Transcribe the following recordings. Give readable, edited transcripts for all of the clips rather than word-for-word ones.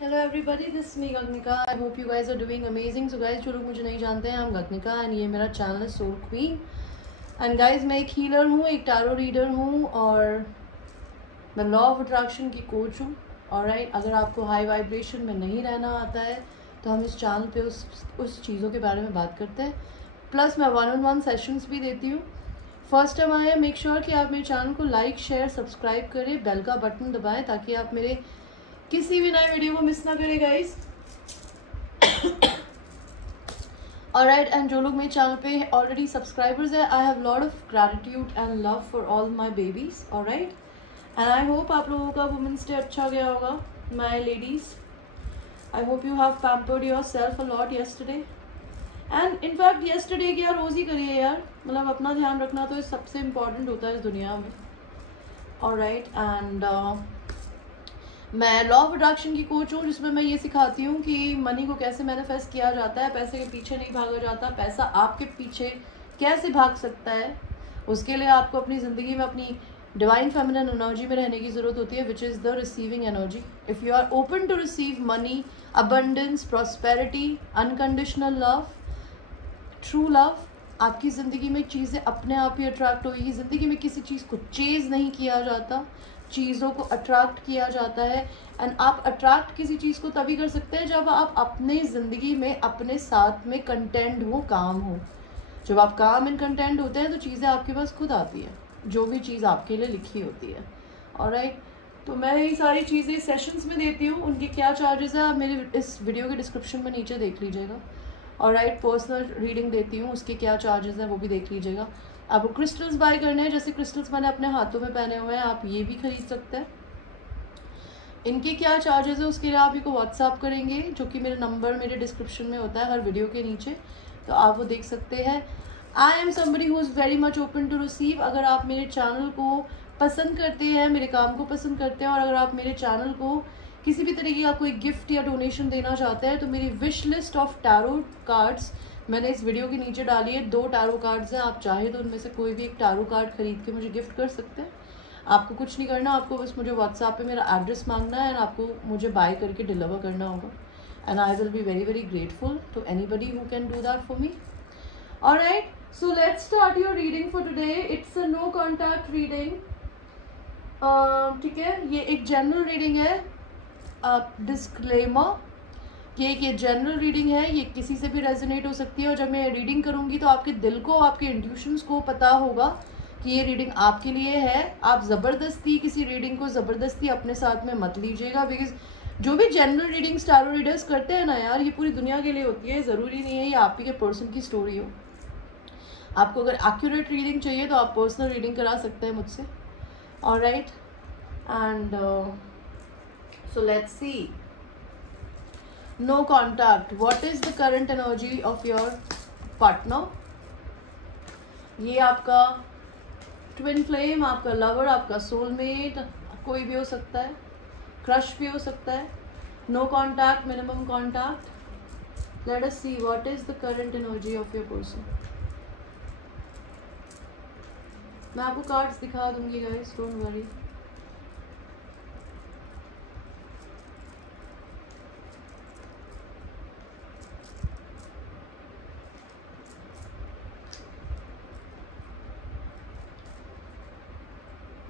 Hello everybody, this me Gaganika. I hope you guys are doing amazing. So guys, जो लोग मुझे नहीं जानते हैं, I'm गगनिका एंड ये मेरा चैनल है सोल क्वीन। एंड गाइज, मैं एक हीलर हूँ, एक टैरो रीडर हूँ और मैं लॉ ऑफ अट्रैक्शन की कोच हूँ। ऑलराइट, अगर आपको हाई वाइब्रेशन में नहीं रहना आता है तो हम इस चैनल पे उस चीज़ों के बारे में बात करते हैं। प्लस मैं 1-on-1 सेशंस भी देती हूँ। फर्स्ट टाइम आए, मेक श्योर कि आप मेरे चैनल को लाइक शेयर सब्सक्राइब करें, बेल का बटन दबाएं ताकि आप मेरे किसी भी नए वीडियो को मिस ना करें गाइस। ऑलराइट, एंड जो लोग मेरे चैनल पे ऑलरेडी सब्सक्राइबर्स है, I have lot of gratitude and love for all my babies. Alright, and I hope आप लोगों का वुमेंस डे अच्छा गया होगा। My ladies, I hope you have pampered yourself a lot yesterday and in fact yesterday की यार रोज ही करिए यार। मतलब अपना ध्यान रखना तो सबसे इम्पॉर्टेंट होता है इस दुनिया में। ऑलराइट, एंड मैं लॉ ऑफ अट्रैक्शन की कोच हूँ, जिसमें मैं ये सिखाती हूँ कि मनी को कैसे मैनिफेस्ट किया जाता है। पैसे के पीछे नहीं भागा जाता, पैसा आपके पीछे कैसे भाग सकता है। उसके लिए आपको अपनी ज़िंदगी में अपनी डिवाइन फेमिनिन एनर्जी में रहने की ज़रूरत होती है, which is the receiving energy. If you are open to receive money, abundance, prosperity, unconditional love, true love, आपकी ज़िंदगी में चीज़ें अपने आप ही अट्रैक्ट होगी। ज़िंदगी में किसी चीज़ को चेज़ नहीं किया जाता, चीज़ों को अट्रैक्ट किया जाता है। एंड आप अट्रैक्ट किसी चीज़ को तभी कर सकते हैं जब आप अपने ज़िंदगी में अपने साथ में कंटेंट हो, काम हो। जब आप काम एंड कंटेंट होते हैं तो चीज़ें आपके पास खुद आती है, जो भी चीज़ आपके लिए लिखी होती है। ऑलराइट, तो मैं ये सारी चीज़ें सेशंस में देती हूँ। उनके क्या चार्जेस है आप मेरे इस वीडियो के डिस्क्रिप्शन में नीचे देख लीजिएगा। ऑलराइट, पर्सनल रीडिंग देती हूँ, उसके क्या चार्जेस हैं वो भी देख लीजिएगा। आपको क्रिस्टल्स बाय करने हैं, जैसे क्रिस्टल्स मैंने अपने हाथों में पहने हुए हैं, आप ये भी खरीद सकते हैं। इनके क्या चार्जेस है उसके लिए आप इनको व्हाट्सअप करेंगे, जो कि मेरा नंबर मेरे डिस्क्रिप्शन में होता है हर वीडियो के नीचे, तो आप वो देख सकते हैं। I am somebody who is very much open to receive. अगर आप मेरे चैनल को पसंद करते हैं, मेरे काम को पसंद करते हैं, और अगर आप मेरे चैनल को किसी भी तरीके का कोई गिफ्ट या डोनेशन देना चाहते हैं, तो मेरी wish list of tarot cards मैंने इस वीडियो के नीचे डाली है। 2 टैरो कार्ड्स हैं, आप चाहे तो उनमें से कोई भी एक टैरो कार्ड खरीद के मुझे गिफ्ट कर सकते हैं। आपको कुछ नहीं करना, आपको बस मुझे व्हाट्सएप पे मेरा एड्रेस मांगना है एंड आपको मुझे बाय करके डिलीवर करना होगा। And I will be very very grateful to anybody who can do that for me. Alright, so let's start your reading for today. It's a no contact reading. ठीक है, ये एक general reading है। Disclaimer कि ये general reading है, ये किसी से भी रेजोनेट हो सकती है। और जब मैं रीडिंग करूंगी तो आपके दिल को, आपके इंट्यूशंस को पता होगा कि ये रीडिंग आपके लिए है। आप ज़बरदस्ती किसी रीडिंग को ज़बरदस्ती अपने साथ में मत लीजिएगा, बिकॉज जो भी जनरल रीडिंग्स टैरो रीडर्स करते हैं ना यार, ये पूरी दुनिया के लिए होती है। ज़रूरी नहीं है ये आप ही के पर्सन की स्टोरी हो। आपको अगर एक्यूरेट रीडिंग चाहिए तो आप पर्सनल रीडिंग करा सकते हैं मुझसे। Alright, and so let's see. No contact. What is the current energy of your partner? ये आपका ट्विन फ्लेम, आपका लवर, आपका सोलमेट, कोई भी हो सकता है, क्रश भी हो सकता है। No contact, minimum contact. Let us see what is the current energy of your person. मैं आपको कार्ड्स दिखा दूंगी गाइस, डोंट वरी।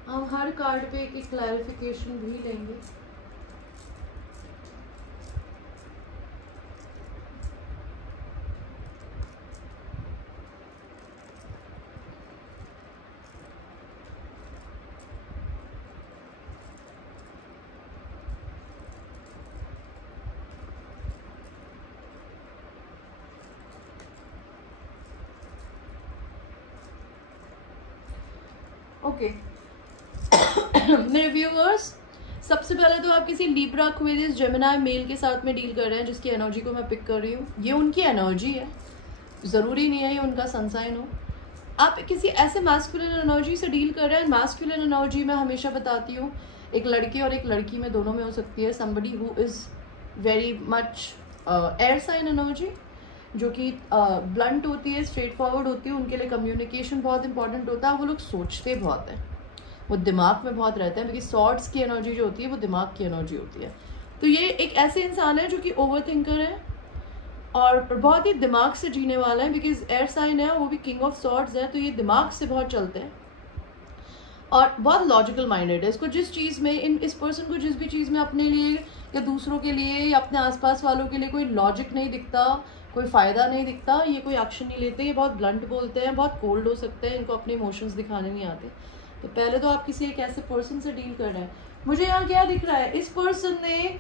हम हर कार्ड पे एक क्लैरिफिकेशन भी लेंगे। ओके मेरे व्यूअर्स, सबसे पहले तो आप किसी लिब्रा, एक्वेरियस, जेमिनी मेल के साथ में डील कर रहे हैं, जिसकी एनर्जी को मैं पिक कर रही हूँ। ये उनकी एनर्जी है, ज़रूरी नहीं है ये उनका सनसाइन हो। आप किसी ऐसे मैस्कुलिन एनर्जी से डील कर रहे हैं। मैस्कुलिन एनर्जी मैं हमेशा बताती हूँ एक लड़के और एक लड़की में, दोनों में हो सकती है। Somebody who is very much air sign energy, जो कि ब्लंट होती है, स्ट्रेट फॉरवर्ड होती है। उनके लिए कम्युनिकेशन बहुत इंपॉर्टेंट होता है। वो लोग सोचते बहुत हैं, वो दिमाग में बहुत रहते हैं, क्योंकि सॉर्ड्स की एनर्जी जो होती है वो दिमाग की एनर्जी होती है। तो ये एक ऐसे इंसान है जो कि ओवर थिंकर है और बहुत ही दिमाग से जीने वाला है, बिकॉज एयर साइन है, वो भी किंग ऑफ सॉर्ड्स है, तो ये दिमाग से बहुत चलते हैं और बहुत लॉजिकल माइंडेड है। इसको जिस चीज़ में इस पर्सन को जिस भी चीज़ में अपने लिए या दूसरों के लिए या अपने आसपास वालों के लिए कोई लॉजिक नहीं दिखता, कोई फ़ायदा नहीं दिखता, ये कोई एक्शन नहीं लेते, ये बहुत ब्लंट बोलते हैं, बहुत कोल्ड हो सकते हैं, इनको अपने इमोशंस दिखाने नहीं आते। तो पहले तो आप किसी एक ऐसे पर्सन से डील कर रहे हैं। मुझे यहाँ क्या दिख रहा है, इस पर्सन ने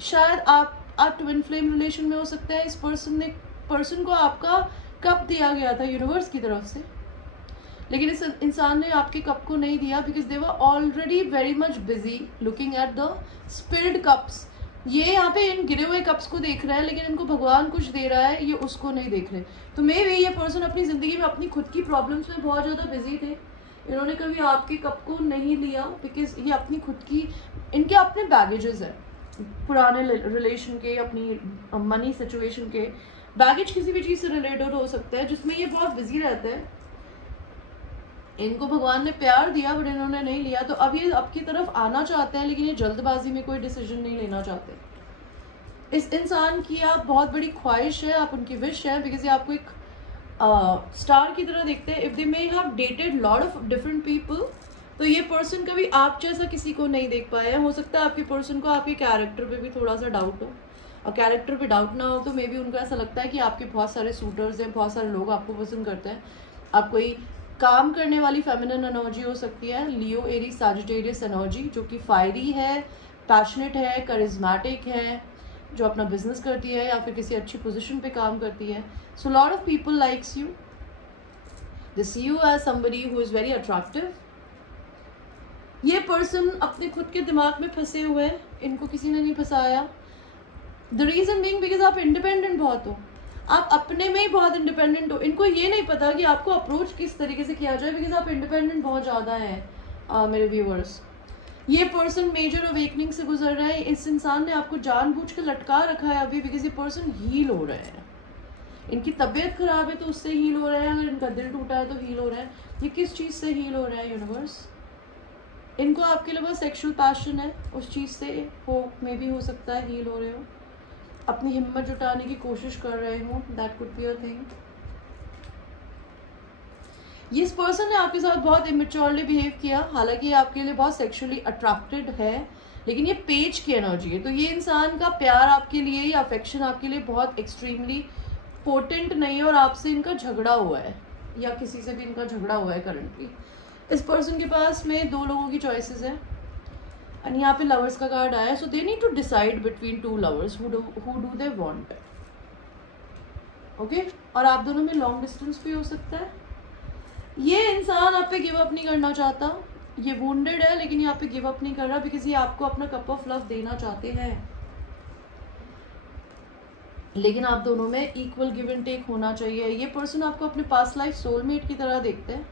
शायद आप ट्विन फ्लेम रिलेशन में हो सकता है, इस पर्सन को आपका कप दिया गया था यूनिवर्स की तरफ से, लेकिन इस इंसान ने आपके कप को नहीं दिया because they were already very much busy looking at the spilled cups. ये यहाँ पे इन गिरे हुए कप्स को देख रहा है, लेकिन इनको भगवान कुछ दे रहा है, ये उसको नहीं देख रहे। तो मे भी ये पर्सन अपनी ज़िंदगी में अपनी खुद की प्रॉब्लम्स में बहुत ज़्यादा बिजी थे, इन्होंने कभी आपके कप को नहीं लिया बिकॉज ये अपनी खुद की, इनके अपने बैगेजेस है पुराने रिलेशन के, अपनी मनी सिचुएशन के बैगेज, किसी भी चीज़ से रिलेटेड हो सकता है जिसमें ये बहुत बिजी रहते हैं। इनको भगवान ने प्यार दिया बट इन्होंने नहीं लिया, तो अब ये आपकी तरफ आना चाहते हैं, लेकिन ये जल्दबाजी में कोई डिसीजन नहीं लेना चाहते। इस इंसान की आप बहुत बड़ी ख्वाहिश है, आप उनकी विश है, बिकॉज ये आपको एक स्टार की तरह देखते हैं। If they may have dated lot of different people, तो ये पर्सन कभी आप जैसा किसी को नहीं देख पाया। हो सकता है आपके पर्सन को आपके कैरेक्टर पे भी थोड़ा सा डाउट हो, और कैरेक्टर पे डाउट ना हो तो मे बी उनको ऐसा लगता है कि आपके बहुत सारे सूटर्स हैं, बहुत सारे लोग आपको पसंद करते हैं। आप कोई काम करने वाली फेमिनिन एनर्जी हो सकती है, लियो एरीज सैजिटेरियस एनर्जी, जो कि फायरी है, पैशनेट है, करिज्मेटिक है, जो अपना बिजनेस करती है या फिर किसी अच्छी पोजीशन पे काम करती है। So lot of people likes you, they see you as somebody who is very attractive. ये पर्सन अपने खुद के दिमाग में फंसे हुए हैं, इनको किसी ने नहीं फंसाया। द रीजन बीइंग बिकॉज आप इंडिपेंडेंट बहुत हो, आप अपने में ही बहुत इंडिपेंडेंट हो। इनको ये नहीं पता कि आपको अप्रोच किस तरीके से किया जाए, बिकॉज आप इंडिपेंडेंट बहुत ज़्यादा है मेरे व्यूअर्स। ये पर्सन मेजर अवेकनिंग से गुजर रहा है। इस इंसान ने आपको जानबूझ कर लटका रखा है अभी, बिकॉज ये पर्सन हील हो रहे हैं। इनकी तबीयत खराब है तो उससे हील हो रहा है, अगर इनका दिल टूटा है तो हील हो रहा है। ये किस चीज़ से हील हो रहा है यूनिवर्स? इनको आपके लिए बस सेक्शुअल पैशन है, उस चीज़ से मे भी हो सकता है हील हो रहे हो, अपनी हिम्मत जुटाने की कोशिश कर रहे हो, that could be a thing. इस पर्सन ने आपके साथ बहुत इमेच्योरली बिहेव किया, हालांकि ये आपके लिए बहुत सेक्सुअली अट्रैक्टेड है, लेकिन ये पेज की एनर्जी है। तो ये इंसान का प्यार आपके लिए या अफेक्शन आपके लिए बहुत एक्सट्रीमली पोटेंट नहीं है, और आपसे इनका झगड़ा हुआ है या किसी से भी इनका झगड़ा हुआ है करंटली। इस पर्सन के पास में दो लोगों की चॉइसेस है, और यहाँ पे लवर्स का कार्ड आया है। So they need to decide between two lovers who do they want, okay. और आप दोनों में लॉन्ग डिस्टेंस भी हो सकता है। ये इंसान आप पे गिव अप नहीं करना चाहता, ये वुंडेड है, लेकिन ये आप पे गिव अप नहीं कर रहा बिकॉज ये आपको अपना कप ऑफ लव देना चाहते हैं, लेकिन आप दोनों में इक्वल गिव एंड टेक होना चाहिए। ये पर्सन आपको अपने पास्ट लाइफ सोलमेट की तरह देखते हैं।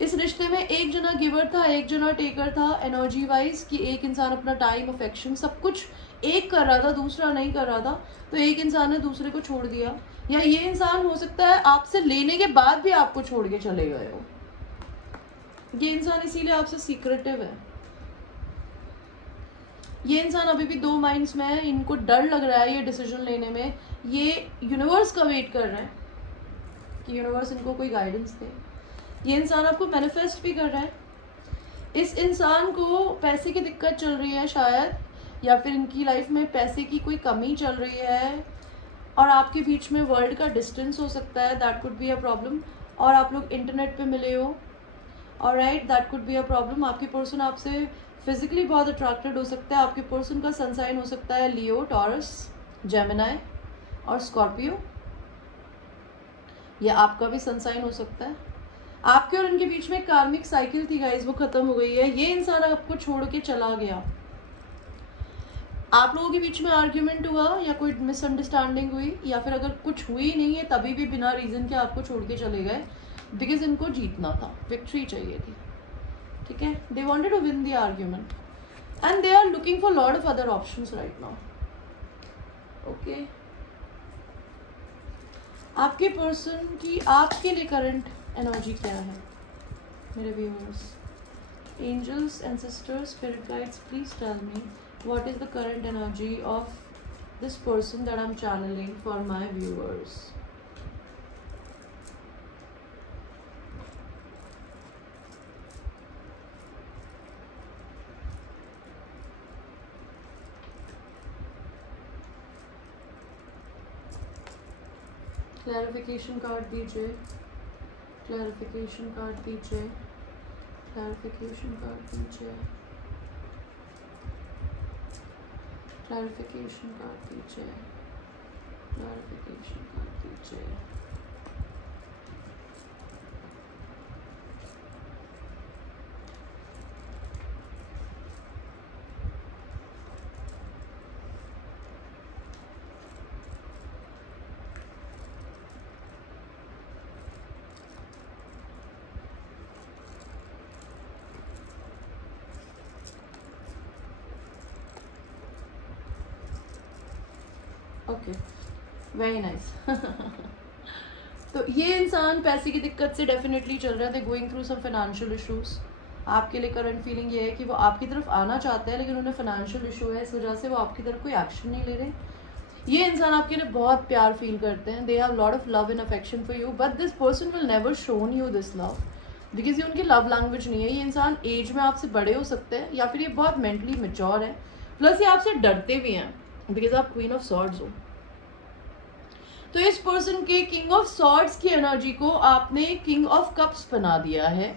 इस रिश्ते में एक जना गिवर था, एक जना टेकर था एनर्जी वाइज, कि एक इंसान अपना टाइम, अफेक्शन, सब कुछ एक कर रहा था, दूसरा नहीं कर रहा था, तो एक इंसान ने दूसरे को छोड़ दिया। या ये इंसान हो सकता है आपसे लेने के बाद भी आपको छोड़ के चले गए हो। ये इंसान इसीलिए आपसे सीक्रेटिव है। ये इंसान अभी भी दो माइंड्स में है, इनको डर लग रहा है ये डिसीजन लेने में। ये यूनिवर्स का वेट कर रहे हैं कि यूनिवर्स इनको कोई गाइडेंस दे। ये इंसान आपको मैनिफेस्ट भी कर रहा है। इस इंसान को पैसे की दिक्कत चल रही है शायद, या फिर इनकी लाइफ में पैसे की कोई कमी चल रही है, और आपके बीच में वर्ल्ड का डिस्टेंस हो सकता है, that could be a problem. और आप लोग इंटरनेट पे मिले हो, alright, that could be a problem. आपके पर्सन आपसे फिजिकली बहुत अट्रैक्टेड हो सकता है। आपके पर्सन का सन साइन हो सकता है लियो, टॉरस, जेमिनाई और स्कॉर्पियो, या आपका भी सन साइन हो सकता है। आपके और इनके बीच में कार्मिक साइकिल थी गाइस, वो खत्म हो गई है। ये इंसान आपको छोड़ के चला गया। आप लोगों के बीच में आर्ग्यूमेंट हुआ या कोई मिसअंडरस्टैंडिंग हुई, या फिर अगर कुछ हुई नहीं है तभी भी बिना रीजन के आपको छोड़ के चले गए, बिकॉज इनको जीतना था, विक्ट्री चाहिए थी, ठीक है। They wanted to win the argument and they are looking for lot of other options right now, okay. आपके पर्सन की आपके लिए करंट एनर्जी क्या है मेरे viewers? Angels, ancestors, spirit guides, please tell me What is the current energy of this person that I'm channeling for my viewers? Clarification card दीजिए, clarification card दीजिए, clarification card दीजिए, clarification card दीजिए, clarification card दीजिए. Okay, very nice. तो ये इंसान पैसे की दिक्कत से डेफिनेटली चल रहा है. Going through some financial issues. आपके लिए करंट फीलिंग ये है कि वो आपकी तरफ आना चाहते हैं लेकिन उन्हें फाइनेंशियल इशू है, इस वजह से वो आपकी तरफ कोई एक्शन नहीं ले रहे. ये इंसान आपके लिए बहुत प्यार फील करते हैं. They have lot of love and affection for you, but this person will never shown you this love because ये उनकी लव लैंग्वेज नहीं है. ये इंसान एज में आपसे बड़े हो सकते हैं या फिर ये बहुत मेंटली मैच्योर है, प्लस ये आपसे डरते भी हैं बिकॉज आप क्वीन ऑफ सॉर्ड्स हो. तो इस पर्सन के किंग ऑफ सॉर्ड्स की एनर्जी को आपने किंग ऑफ कप्स बना दिया है.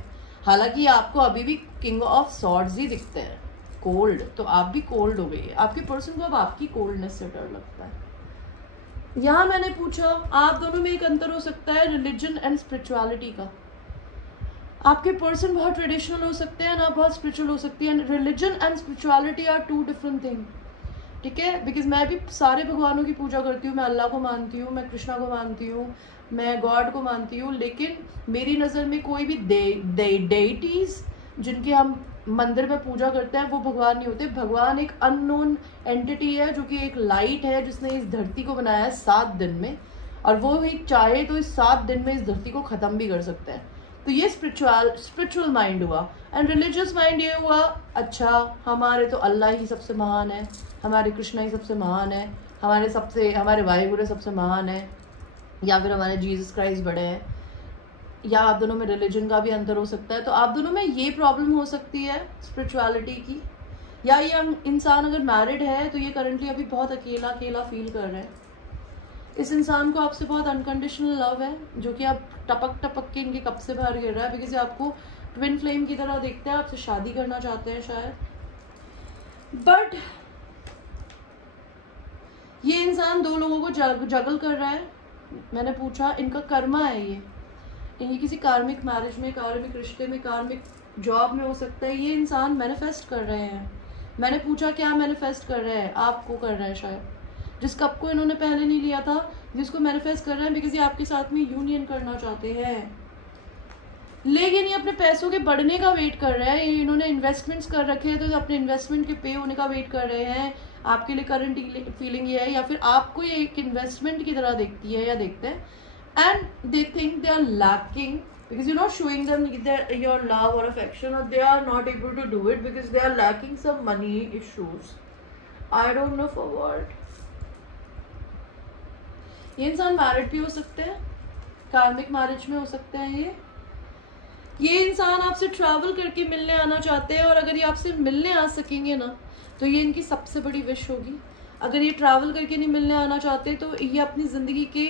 हालांकि आपको अभी भी किंग ऑफ सॉर्ड्स ही दिखते हैं, कोल्ड. तो आप भी कोल्ड हो गई. आपके पर्सन को अब आपकी कोल्डनेस से डर लगता है. यहाँ मैंने पूछा आप दोनों में एक अंतर हो सकता है रिलीजन एंड स्पिरिचुअलिटी का. आपके पर्सन बहुत ट्रेडिशनल हो सकते हैं ना, बहुत स्पिरिचुअल हो सकती है. Religion and spirituality are two different thing. ठीक है, बिकॉज मैं भी सारे भगवानों की पूजा करती हूँ. मैं अल्लाह को मानती हूँ, मैं कृष्णा को मानती हूँ, मैं गॉड को मानती हूँ, लेकिन मेरी नज़र में कोई भी डेइटीज जिनकी हम मंदिर में पूजा करते हैं वो भगवान नहीं होते. भगवान एक अननोन एंटिटी है जो कि एक लाइट है जिसने इस धरती को बनाया है 7 दिन में, और वो ही चाहे तो इस 7 दिन में इस धरती को ख़त्म भी कर सकते हैं. तो ये स्पिरिचुअल माइंड हुआ. एंड रिलीजियस माइंड ये हुआ अच्छा हमारे तो अल्लाह ही सबसे महान है, हमारे कृष्णा ही सबसे महान है, हमारे वाहिगुरु सबसे महान है, या फिर हमारे जीसस क्राइस्ट बड़े हैं. या आप दोनों में रिलीजन का भी अंतर हो सकता है. तो आप दोनों में ये प्रॉब्लम हो सकती है स्पिरिचुअलिटी की. या ये इंसान अगर मैरिड है तो ये करंटली अभी बहुत अकेला अकेला फील कर रहे हैं. इस इंसान को आपसे बहुत अनकंडीशनल लव है जो कि आप टपक टपक के इनके कप से बाहर गिर रहा है बिकॉज आपको ट्विन फ्लेम की तरह देखते हैं, आपसे शादी करना चाहते हैं शायद. बट ये इंसान 2 लोगों को जगल कर रहा है. मैंने पूछा इनका कर्मा है ये किसी कार्मिक मैरिज में, कार्मिक रिश्ते में, कार्मिक जॉब में हो सकता है. ये इंसान मैनिफेस्ट कर रहे हैं. मैंने पूछा क्या मैनिफेस्ट कर रहे हैं, आपको कर रहे हैं शायद. जिस कप को इन्होंने पहले नहीं लिया था जिसको मैनिफेस्ट कर रहे हैं बिकॉज ये आपके साथ में यूनियन करना चाहते हैं. लेकिन ये अपने पैसों के बढ़ने का वेट कर रहे हैं. इन्होंने इन्वेस्टमेंट्स कर रखे हैं तो अपने इन्वेस्टमेंट के पे होने का वेट कर रहे हैं. आपके लिए करंट फीलिंग ये है या फिर आपको ये एक इन्वेस्टमेंट की तरह देखती है या देखते हैं. And they think they are lacking because you're not showing them your love or affection, or they are not able to do it because they are lacking some money issues. I don't know for what. ये इंसान married भी हो सकते हैं, कार्मिक marriage में हो सकते हैं. ये इंसान आपसे ट्रैवल करके मिलने आना चाहते हैं, और अगर ये आपसे मिलने आ सकेंगे ना तो ये इनकी सबसे बड़ी विश होगी. अगर ये ट्रैवल करके नहीं मिलने आना चाहते तो ये अपनी ज़िंदगी के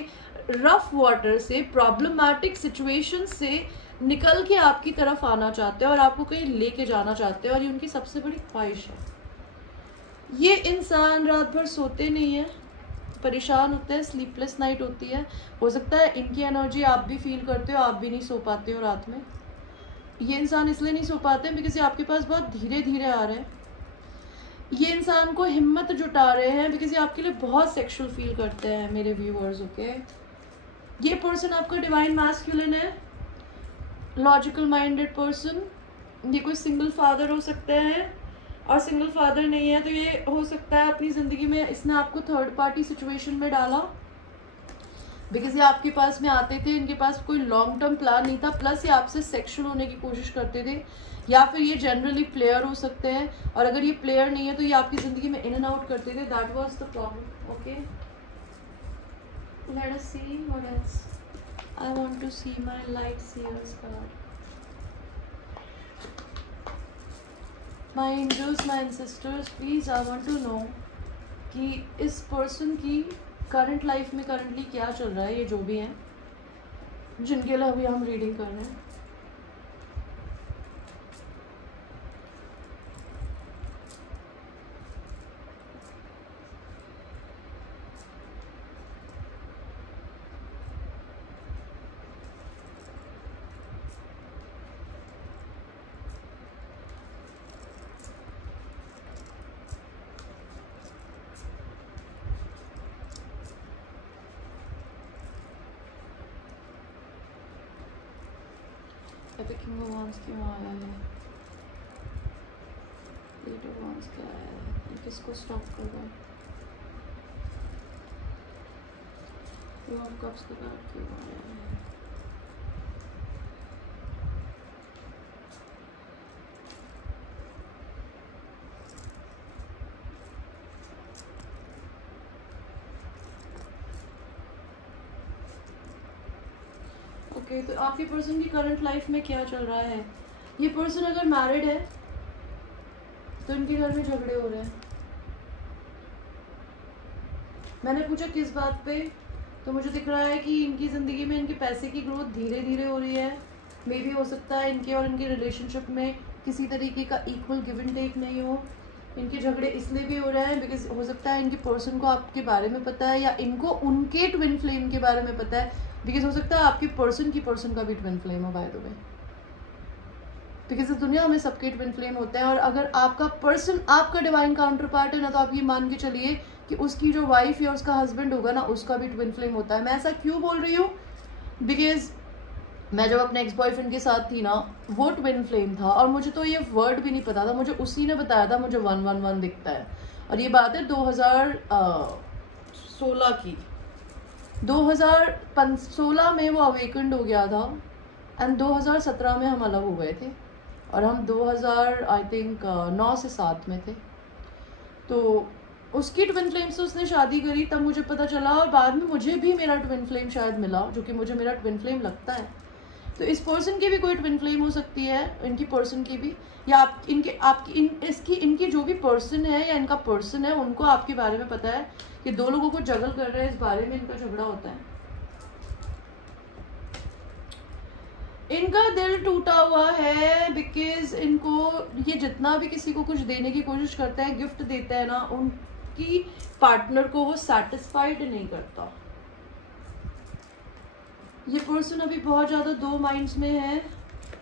रफ वाटर से, प्रॉब्लमैटिक सिचुएशन से निकल के आपकी तरफ आना चाहते हैं और आपको कहीं लेके जाना चाहते हैं, और ये उनकी सबसे बड़ी ख्वाहिश है. ये इंसान रात भर सोते नहीं है, परेशान होते हैं, स्लीपलेस नाइट होती है. हो सकता है इनकी एनर्जी आप भी फील करते हो, आप भी नहीं सो पाते हो रात में. ये इंसान इसलिए नहीं सो पाते बिकॉज ये आपके पास बहुत धीरे धीरे आ रहे हैं. ये इंसान को हिम्मत जुटा रहे हैं बिकॉज ये आपके लिए बहुत सेक्सुअल फील करते हैं मेरे व्यूअर्स. ओके, ये पर्सन आपका डिवाइन मैस्कुलिन है, लॉजिकल माइंडेड पर्सन. ये कोई सिंगल फादर हो सकते हैं, और सिंगल फादर नहीं है तो ये हो सकता है अपनी ज़िंदगी में इसने आपको थर्ड पार्टी सिचुएशन में डाला बिकॉज ये आपके पास में आते थे, इनके पास कोई लॉन्ग टर्म प्लान नहीं था, प्लस ये आपसे सेक्सुअल होने की कोशिश करते थे, या फिर ये जनरली प्लेयर हो सकते हैं, और अगर ये प्लेयर नहीं है तो ये आपकी ज़िंदगी में इन एंड आउट करते थे. That was the problem. Okay, let us see what else. I want to see my light seers card. My angels, my ancestors, please I want to know कि इस पर्सन की करंट लाइफ में currently क्या चल रहा है. ये जो भी हैं जिनके लिए अभी हम रीडिंग कर रहे हैं. किंग ऑफ वांड्स क्यों आया है? एट ऑफ वांड्स क्या आया है? ये किसको स्टॉप कर रहा है? टू ऑफ कप्स का कार्ड क्यों आया है? ओके, तो आपके पर्सन की करंट लाइफ में क्या चल रहा है? ये पर्सन अगर मैरिड है तो इनके घर में झगड़े हो रहे हैं. मैंने पूछा किस बात पे, तो मुझे दिख रहा है कि इनकी ज़िंदगी में इनके पैसे की ग्रोथ धीरे धीरे हो रही है. मे भी हो सकता है इनके और इनके रिलेशनशिप में किसी तरीके का इक्वल गिव एंड टेक नहीं हो. इनके झगड़े इसलिए भी हो रहे हैं बिकॉज हो सकता है इनके पर्सन को आपके बारे में पता है, या इनको उनके ट्विन फ्लेम के बारे में पता है. बिकॉज हो सकता है आपके पर्सन का भी ट्विन फ्लेम हो बाय द वे. बिकॉज इस दुनिया में सबके ट्विन फ्लेम होते हैं, और अगर आपका पर्सन आपका डिवाइन काउंटर पार्ट है ना, तो आप ये मान के चलिए कि उसकी जो वाइफ या उसका हस्बैंड होगा ना, उसका भी ट्विन फ्लेम होता है. मैं ऐसा क्यों बोल रही हूँ? बिकॉज मैं जब अपने एक्स बॉयफ्रेंड के साथ थी ना, वो ट्विन फ्लेम था, और मुझे तो ये वर्ड भी नहीं पता था. मुझे उसी ने बताया था मुझे 111 दिखता है, और ये बात है 2016 की. 2016 में वो अवेकेंड हो गया था, एंड 2017 में हम अलग हो गए थे, और हम 2000 आई थिंक 9 से 7 में थे. तो उसकी ट्विन फ्लेम से उसने शादी करी, तब मुझे पता चला, और बाद में मुझे भी मेरा ट्विन फ्लेम शायद मिला, जो कि मुझे मेरा ट्विन फ्लेम लगता है. तो इस पर्सन की भी कोई ट्विन फ्लेम हो सकती है, इनकी पर्सन की भी, या इनकी जो भी पर्सन है या इनका पर्सन है, उनको आपके बारे में पता है कि दो लोगों को जगल कर रहे हैं, इस बारे में इनका झगड़ा होता है. इनका दिल टूटा हुआ है बिकॉज इनको ये जितना भी किसी को कुछ देने की कोशिश करता है, गिफ्ट देता है ना, उनकी पार्टनर को वो सेटिस्फाइड नहीं करता. ये पर्सन अभी बहुत ज़्यादा दो माइंड्स में है.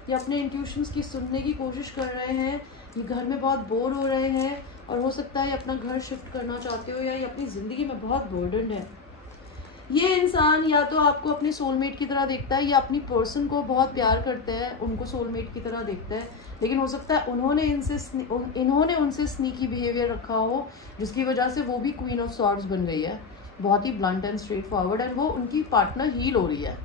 ये अपने इंट्यूशंस की सुनने की कोशिश कर रहे हैं. ये घर में बहुत बोर हो रहे हैं, और हो सकता है ये अपना घर शिफ्ट करना चाहते हो, या ये अपनी ज़िंदगी में बहुत बोर्डन है. ये इंसान या तो आपको अपने सोलमेट की तरह देखता है, या अपनी पर्सन को बहुत प्यार करता है, उनको सोलमेट की तरह देखता है. लेकिन हो सकता है इन्होंने उनसे स्नीकी बिहेवियर रखा हो, जिसकी वजह से वो भी क्वीन ऑफ सॉर्ड्स बन गई है, बहुत ही blunt and straightforward, and वो उनकी पार्टनर हील हो रही है.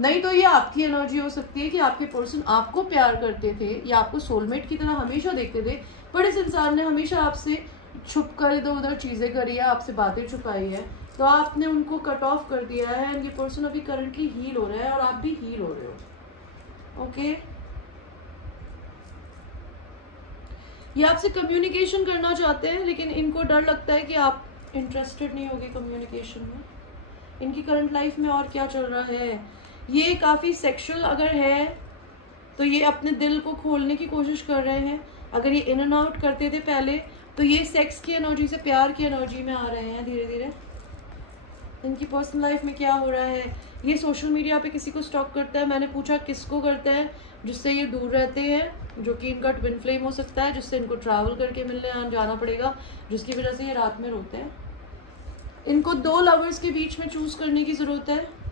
नहीं तो ये आपकी एनर्जी हो सकती है कि आपके पर्सन आपको प्यार करते थे या आपको सोलमेट की तरह हमेशा देखते थे, पर इस इंसान ने हमेशा आपसे छुप कर इधर उधर चीज़ें करी है, आपसे बातें छुपाई है, तो आपने उनको कट ऑफ कर दिया है. एंड ये पर्सन अभी करंटली हील हो रहा है, और आप भी हील हो रहे हो. ओके, ये आपसे कम्युनिकेशन करना चाहते हैं, लेकिन इनको डर लगता है कि आप इंटरेस्टेड नहीं होगे कम्युनिकेशन में. इनकी करंट लाइफ में और क्या चल रहा है? ये काफ़ी सेक्सुअल अगर है तो ये अपने दिल को खोलने की कोशिश कर रहे हैं. अगर ये इन एंड आउट करते थे पहले, तो ये सेक्स की एनर्जी से प्यार की एनर्जी में आ रहे हैं धीरे धीरे. इनकी पर्सनल लाइफ में क्या हो रहा है? ये सोशल मीडिया पे किसी को स्टॉक करता है. मैंने पूछा किसको करता है, जिससे ये दूर रहते हैं, जो कि इनका ट्विन फ्लेम हो सकता है, जिससे इनको ट्रैवल करके मिलने जाना पड़ेगा, जिसकी वजह से ये रात में रोते हैं. इनको दो लवर्स के बीच में चूज करने की ज़रूरत है.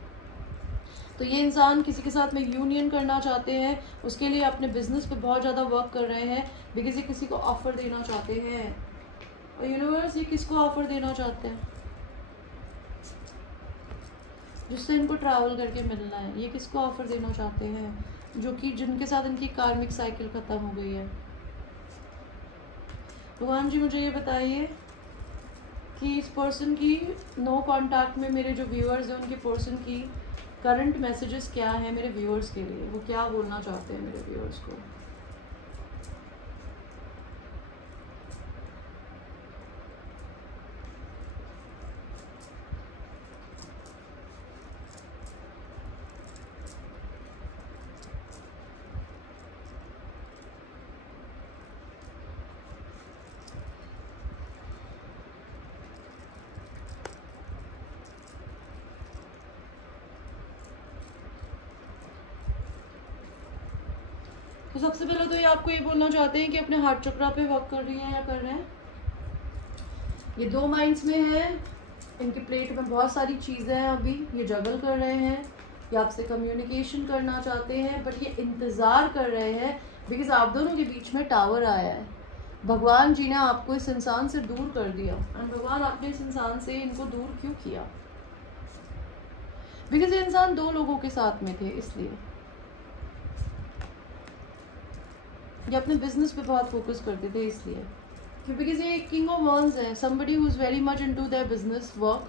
तो ये इंसान किसी के साथ में यूनियन करना चाहते हैं, उसके लिए अपने बिजनेस पे बहुत ज़्यादा वर्क कर रहे हैं, बिकॉज ये किसी को ऑफर देना चाहते हैं. और यूनिवर्स ये किसको ऑफर देना चाहते हैं? जिससे इनको ट्रैवल करके मिलना है। ये किसको ऑफर देना चाहते हैं जो कि जिनके साथ इनकी कार्मिक साइकिल ख़त्म हो गई है। भगवान जी मुझे ये बताइए कि इस पर्सन की नो कांटेक्ट में मेरे जो व्यूअर्स हैं उनके पर्सन की करंट मैसेजेस क्या है मेरे व्यूअर्स के लिए, वो क्या बोलना चाहते हैं मेरे व्यूअर्स को। तो सबसे पहले तो ये आपको ये बोलना चाहते हैं कि अपने हार्ट चक्रा पे वर्क कर रही हैं या कर रहे हैं। ये 2 माइंड्स में है, इनकी प्लेट में बहुत सारी चीज़ें हैं, अभी ये जगल कर रहे हैं, ये आपसे कम्युनिकेशन करना चाहते हैं, बट ये इंतज़ार कर रहे हैं बिकॉज आप दोनों के बीच में टावर आया है। भगवान जी ने आपको इस इंसान से दूर कर दिया, एंड भगवान आपने इस इंसान से इनको दूर क्यों किया? बिकॉज ये इंसान 2 लोगों के साथ में थे, इसलिए ये अपने बिजनेस पे बहुत फोकस करते थे, इसलिए बिकॉज ये किंग ऑफ वॉन्ड्स है, somebody who is very much into their business work,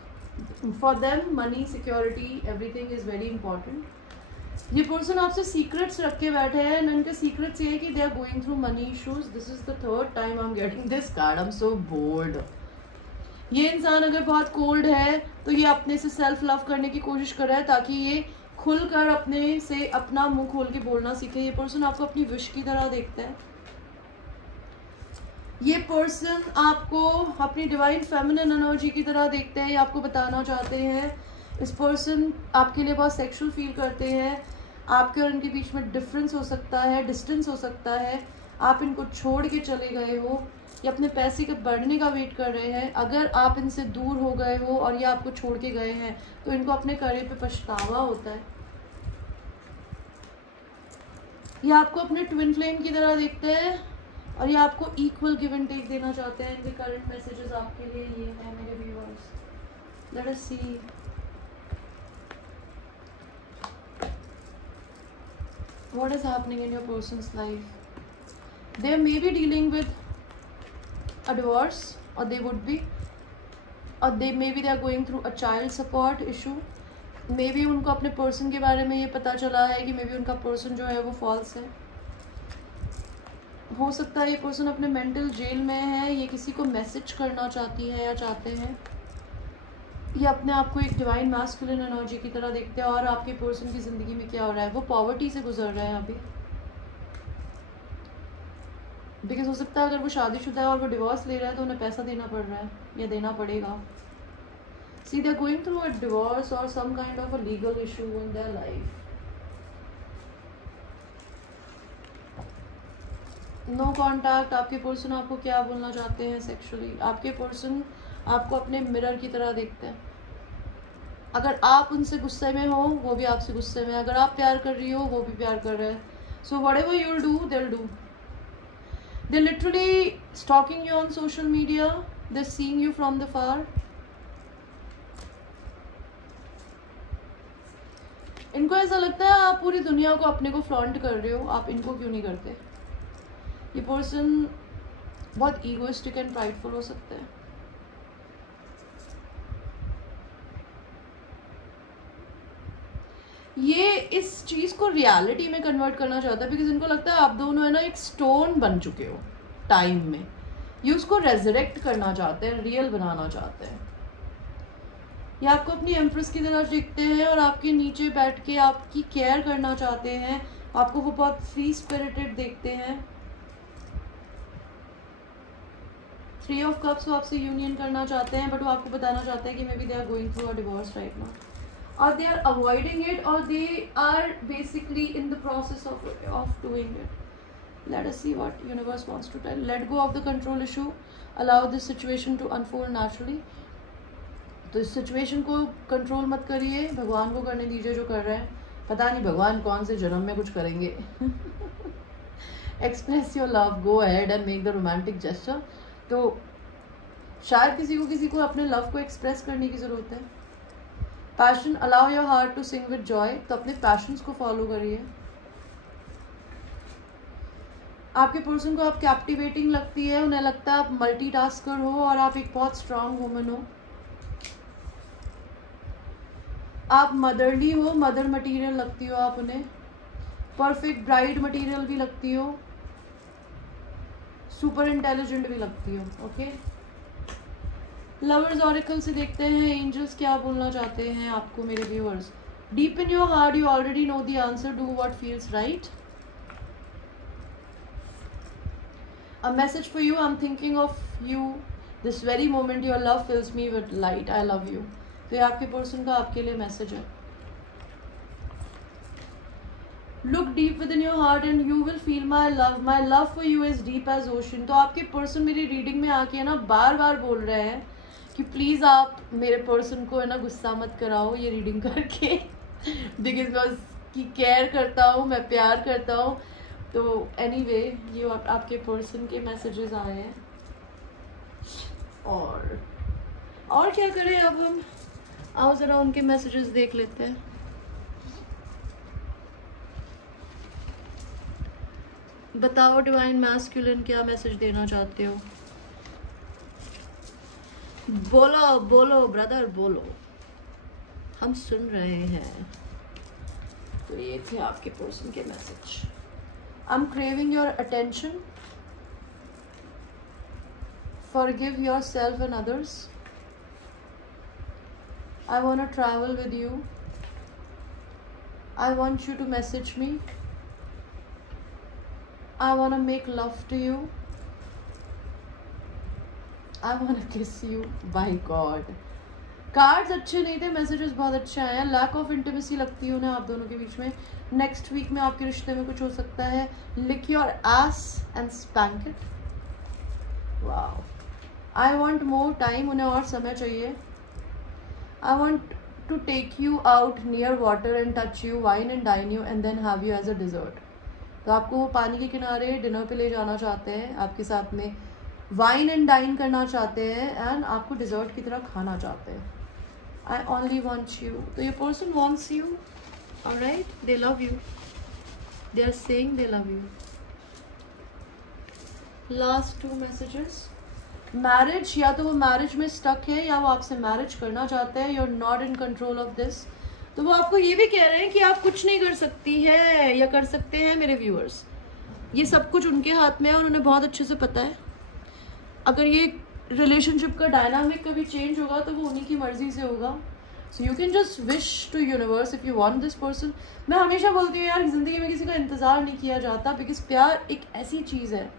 for them money, security, everything is very important। ये पर्सन आपसे सीक्रेट्स रख के बैठे हैं, उनके सीक्रेट्स ये है कि they are going through money issues. This is the 3rd time I am getting this card, I am so bored. ये इंसान अगर बहुत कोल्ड है तो ये अपने से सेल्फ लव करने की कोशिश कर रहा है ताकि ये खुलकर अपने से अपना मुंह खोल के बोलना सीखे। ये पर्सन आपको अपनी विश की तरह देखता है। ये पर्सन आपको अपनी डिवाइन फेमिनिन एनर्जी की तरह देखते हैं। ये आपको बताना चाहते हैं इस पर्सन आपके लिए बहुत सेक्सुअल फील करते हैं। आपके और इनके बीच में डिफरेंस हो सकता है, डिस्टेंस हो सकता है, आप इनको छोड़ के चले गए हो, ये अपने पैसे के बढ़ने का वेट कर रहे हैं। अगर आप इनसे दूर हो गए हो और ये आपको छोड़ के गए हैं तो इनको अपने करे पे पछतावा होता है। ये आपको अपने ट्विन फ्लेम की तरह देखते हैं और ये आपको इक्वल गिव एंड टेक देना चाहते हैं। इनके करंट मैसेजेस आपके लिए ये हैं मेरे viewers. Let us see what is happening in your person's life। They may be dealing with a divorce, or they would be, or maybe they are going through a child support issue। May be उनको अपने person के बारे में ये पता चला है कि मे बी उनका पर्सन जो है वो फॉल्स है। हो सकता है ये पर्सन अपने मेंटल जेल में है, ये किसी को मैसेज करना चाहती है या चाहते हैं। ये अपने आप को एक डिवाइन मैस्कुलिन एनर्जी की तरह देखते हैं। और आपके पर्सन की ज़िंदगी में क्या हो रहा है, वो पॉवर्टी से गुजर रहे हैं अभी। बिकॉज हो सकता है अगर वो शादीशुदा है और वो डिवोर्स ले रहा है तो उन्हें पैसा देना पड़ रहा है या देना पड़ेगा। See they are going through a divorce और some kind of a legal issue in their life. No contact. आपके पर्सन आपको क्या बोलना चाहते हैं सेक्सुअली? आपके पर्सन आपको अपने मिरर की तरह देखते हैं। अगर आप उनसे गुस्से में हो वो भी आपसे गुस्से में, अगर आप प्यार कर रही हो वो भी प्यार कर रहे हैं। So whatever you will do they will do. They literally stalking you on social media, they seeing you from the far. इनको ऐसा लगता है आप पूरी दुनिया को अपने को फ्लॉन्ट कर रहे हो, आप इनको क्यों नहीं करते। ये पर्सन बहुत ईगोइस्टिक एंड प्राइडफुल हो सकते हैं। ये इस चीज़ को रियलिटी में कन्वर्ट करना चाहता है बिकॉज इनको लगता है आप दोनों है ना एक स्टोन बन चुके हो टाइम में। ये उसको रेजरेक्ट करना चाहते हैं, रियल बनाना चाहते हैं। ये आपको अपनी एम्प्रेस की तरह देखते हैं और आपके नीचे बैठ के आपकी केयर करना चाहते हैं। आपको वो बहुत फ्री स्पिरिटेड देखते हैं। 3 ऑफ कप्स वो आपसे यूनियन करना चाहते हैं बट वो आपको बताना चाहते हैं कि maybe they are going through a divorce right now, or they are avoiding it, or they are basically in the process of doing it। Let us see what universe wants to tell। Let go of the control issue, allow this situation to unfold naturally। तो इस situation को control मत करिए, भगवान को करने दीजिए जो कर रहे हैं। पता नहीं भगवान कौन से जन्म में कुछ करेंगे। Express your love, go ahead and make the romantic gesture. तो शायद किसी को अपने लव को एक्सप्रेस करने की ज़रूरत है। Passion, allow your heart to sing with joy. तो अपने पैशंस को फॉलो करिए। आपके पर्सन को आप कैप्टिवेटिंग लगती है, उन्हें लगता है आप मल्टीटास्कर हो और आप एक बहुत स्ट्रांग वुमन हो। आप मदरली हो, मदर मटेरियल लगती हो आप उन्हें, परफेक्ट ब्राइड मटेरियल भी लगती हो, सुपर इंटेलिजेंट भी लगती हो। ओके, लवर्स ऑरेकल से देखते हैं एंजल्स क्या बोलना चाहते हैं आपको मेरे viewers. Deep in your heart you already know the answer, do what feels right. A message for you, I'm thinking of you this very moment, your love fills me with light, I love you। तो ये आपके person का आपके लिए message है। Look deep within your heart and you will feel my love for you is deep as ocean। तो आपके person मेरी रीडिंग में आके ना बार बार बोल रहे हैं कि प्लीज़ आप मेरे पर्सन को है ना गुस्सा मत कराओ ये रीडिंग करके, बिकॉज मैं उसकी केयर करता हूँ, मैं प्यार करता हूँ। तो एनीवे ये आपके पर्सन के मैसेजेस आए हैं। और क्या करें अब हम, आओ ज़रा उनके मैसेजेस देख लेते हैं। बताओ डिवाइन मैस्कुलिन क्या मैसेज देना चाहते हो। बोलो बोलो ब्रदर बोलो, हम सुन रहे हैं। तो ये थे आपके पर्सन के message. I'm craving your attention. Forgive yourself and others. I want to travel with you. I want you to message me. I want to make love to you. I want to kiss you. By God. Cards अच्छे नहीं थे, messages बहुत अच्छे आए हैं। Lack of intimacy लगती है उन्हें आप दोनों के बीच में। नेक्स्ट वीक में आपके रिश्ते में कुछ हो सकता है। Lick your ass and spank it. Wow, I want more time, उन्हें और समय चाहिए। I want to take you out near water and touch you, wine and dine you and then have you as a dessert. तो आपको वो पानी के किनारे डिनर पे ले जाना चाहते हैं, आपके साथ में वाइन एंड डाइन करना चाहते हैं एंड आपको डिजर्ट की तरह खाना चाहते हैं। I only want you। तो your person wants you, alright? They love you. They are saying they love you। Last 2 messages। Marriage, या तो वो मैरिज में स्टक है या वो आपसे मैरिज करना चाहते हैं। You're not in control of this। तो वो आपको ये भी कह रहे हैं कि आप कुछ नहीं कर सकती है या कर सकते हैं मेरे व्यूअर्स। ये सब कुछ उनके हाथ में है और उन्हें बहुत अच्छे से पता है। अगर ये रिलेशनशिप का डायनामिक कभी चेंज होगा तो वो उन्हीं की मर्जी से होगा। So you can just wish to universe if you want this person. मैं हमेशा बोलती हूँ यार, जिंदगी में किसी का इंतजार नहीं किया जाता, बिकॉज प्यार एक ऐसी चीज़ है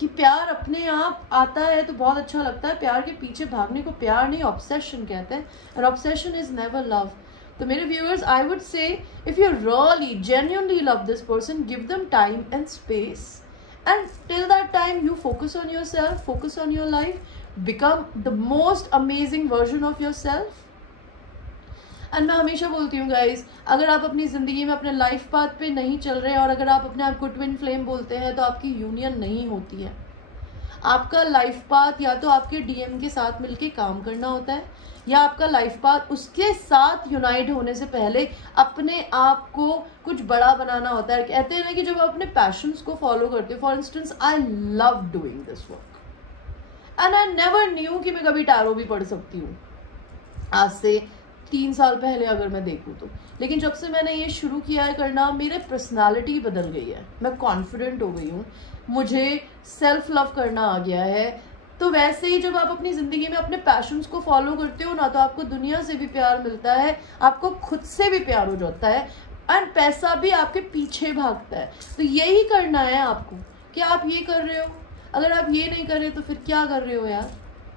कि प्यार अपने आप आता है तो बहुत अच्छा लगता है। प्यार के पीछे भागने को प्यार नहीं, ऑब्सेशन कहते हैं, और ऑब्सेशन इज नेवर लव। तो मेरे viewers, I would say if you really genuinely love this person, give them time and space. And till that time you focus on yourself, focus on your life, become the most amazing version of yourself। And मैं हमेशा बोलती हूँ guys, अगर आप अपनी ज़िंदगी में अपने लाइफ पाथ पे नहीं चल रहे और अगर आप अपने आप को ट्विन फ्लेम बोलते हैं तो आपकी यूनियन नहीं होती है। आपका लाइफ पाथ या तो आपके डीएम के साथ मिलके काम करना होता है या आपका लाइफ पाथ उसके साथ यूनाइट होने से पहले अपने आप को कुछ बड़ा बनाना होता है। कहते हैं ना कि जब आप अपने पैशंस को फॉलो करते हो, for instance I love doing this work and I never knew कि मैं कभी टैरो भी पढ़ सकती हूँ, आज से 3 साल पहले अगर मैं देखूँ तो। लेकिन जब से मैंने ये शुरू किया है करना, मेरे पर्सनालिटी बदल गई है, मैं कॉन्फिडेंट हो गई हूँ, मुझे सेल्फ लव करना आ गया है। तो वैसे ही जब आप अपनी ज़िंदगी में अपने पैशंस को फॉलो करते हो ना, तो आपको दुनिया से भी प्यार मिलता है, आपको खुद से भी प्यार हो जाता है एंड पैसा भी आपके पीछे भागता है। तो यही करना है आपको कि आप ये कर रहे हो। अगर आप ये नहीं कर रहे तो फिर क्या कर रहे हो यार।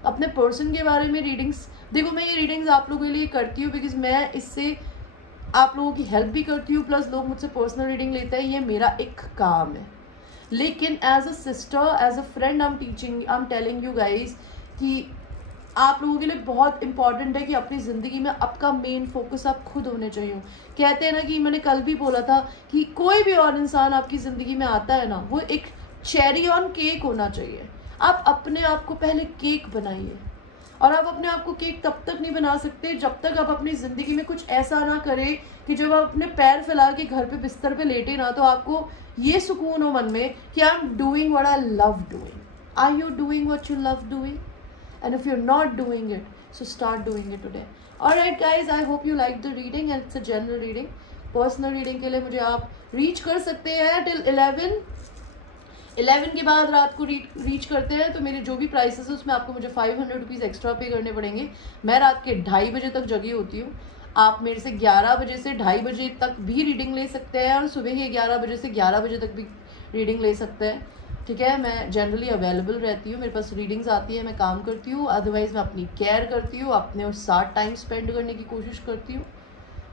अपने पर्सन के बारे में रीडिंग्स देखो, मैं ये रीडिंग्स आप लोगों के लिए करती हूँ बिकॉज मैं इससे आप लोगों की हेल्प भी करती हूँ, प्लस लोग मुझसे पर्सनल रीडिंग लेते हैं, ये मेरा एक काम है। लेकिन as a sister, as a friend, I am telling you guys कि आप लोगों के लिए बहुत इंपॉर्टेंट है कि अपनी ज़िंदगी में आपका मेन फोकस आप खुद होने चाहिए। कहते हैं ना कि मैंने कल भी बोला था कि कोई भी और इंसान आपकी ज़िंदगी में आता है ना, वो एक चेरी ऑन केक होना चाहिए। आप अपने आप को पहले केक बनाइए, और आप अपने आप को केक तब तक नहीं बना सकते जब तक आप अपनी ज़िंदगी में कुछ ऐसा ना करें कि जब आप अपने पैर फैला के घर पे बिस्तर पे लेटे ना तो आपको ये सुकून हो मन में कि I am doing what I love doing. Are you doing what you love doing? And if you're not doing it, so start doing it today. Alright guys, I hope you liked the reading and it's a general reading. Personal reading के लिए मुझे आप reach कर सकते हैं till 11 के बाद रात को reach करते हैं तो मेरे जो भी प्राइसेस है उसमें आपको मुझे 500 रुपीज़ एक्स्ट्रा पे करने पड़ेंगे. मैं रात के 2:30 बजे तक जगी होती हूँ. आप मेरे से 11 बजे से 2:30 बजे तक भी रीडिंग ले सकते हैं और सुबह के 11 बजे से 11 बजे तक भी रीडिंग ले सकते हैं. ठीक है, मैं जनरली अवेलेबल रहती हूँ, मेरे पास रीडिंग्स आती है, मैं काम करती हूँ. अदरवाइज मैं अपनी केयर करती हूँ, अपने उस साथ टाइम स्पेंड करने की कोशिश करती हूँ.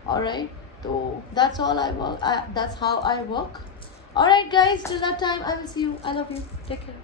ऑलराइट, तो that's all I work, that's how I work. Alright guys, till that time I will see you. I love you. Take care.